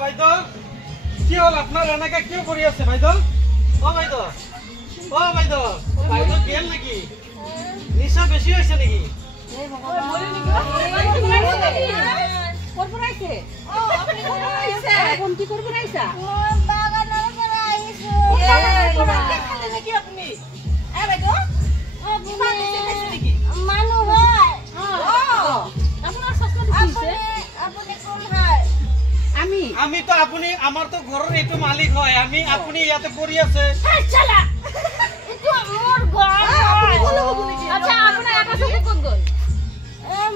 বাইদেউ কি হল আপনাৰ এনেকা কিয় কৰি আছে বাইদেউ বাইদেউ বাইদেউ বাইদেউ গেল নাকি নিশা বেশি হয়েছে নাকি আমি তো আপনি আমার তো ঘরের একটু মালিক হয় আমি আপনি ইয়াতে পড়ি আছে চালা এটো মোর ঘর আচ্ছা আপনি একা সঙ্গে কোন গল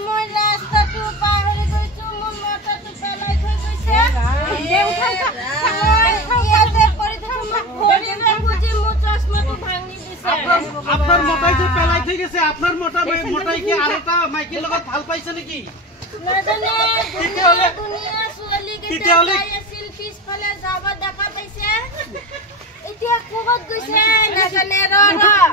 মই রাস্তা তো পাহরে গইছো মোর মাথা তো পেলাই থই গইছে দে উঠাই ইয়াতে পড়ি তো ঘরে না বুঝি মো চশমা তো ভাঙনি দিছে আপনার মোটাই যে পেলাই থই গেছে আপনার মোটাই কি আরেকটা মাইকের লগত ভাল পাইছে নাকি না জানে দুনিয়া সুলি কে আছিল পিছফালে যাবা দেখা পাইছে এতিয়া কোবত গৈছে না জানে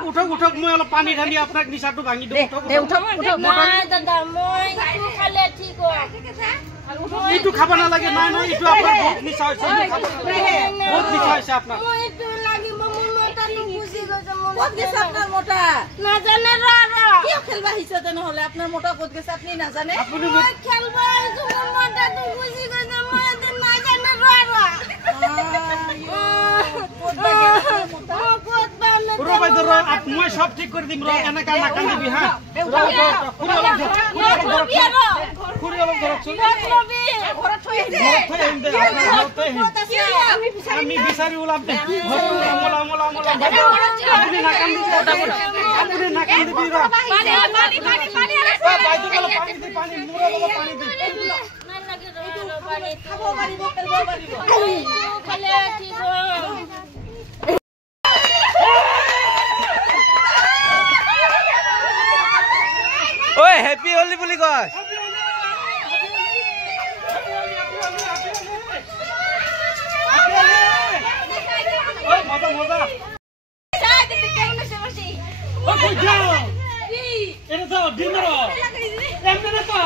উঠক মই অলপ পানী ঢালি আপোনাক নিচাটো ভাঙি দিও উঠক নাই দাদা মই ইটো খালে ঠিক হয় ইটো খাব না লাগে নাই নাই ইটো আপোনাৰ বহুত নিচা হৈছে বহুত নিচা হৈছে আপোনাৰ মই ইটো লাগিব মোৰ মোটা নুগুছি গৈছে মোৰ কত গেছে আপনার মোটা না জানে কি খেলবা হিসা দেন হলে আপনার মোটা কত গেছে আপনি না জানে আপুনি খেলবা আইছো মোৰ মোটা নুগুছি গৈছে মই দিন না জানে মই সব ঠিক করে দিম এনেকা না কান্দিবি হ্যাঁ আমি বিচারি ওলাম আপনি না কান্দিবি পানি খাবো পারিব খেলবো পারিব খালে ঠিক হয় ওই হ্যাপি হোলি বুলি কয় মজা মজা এটা তো ডিনার এমনি না তো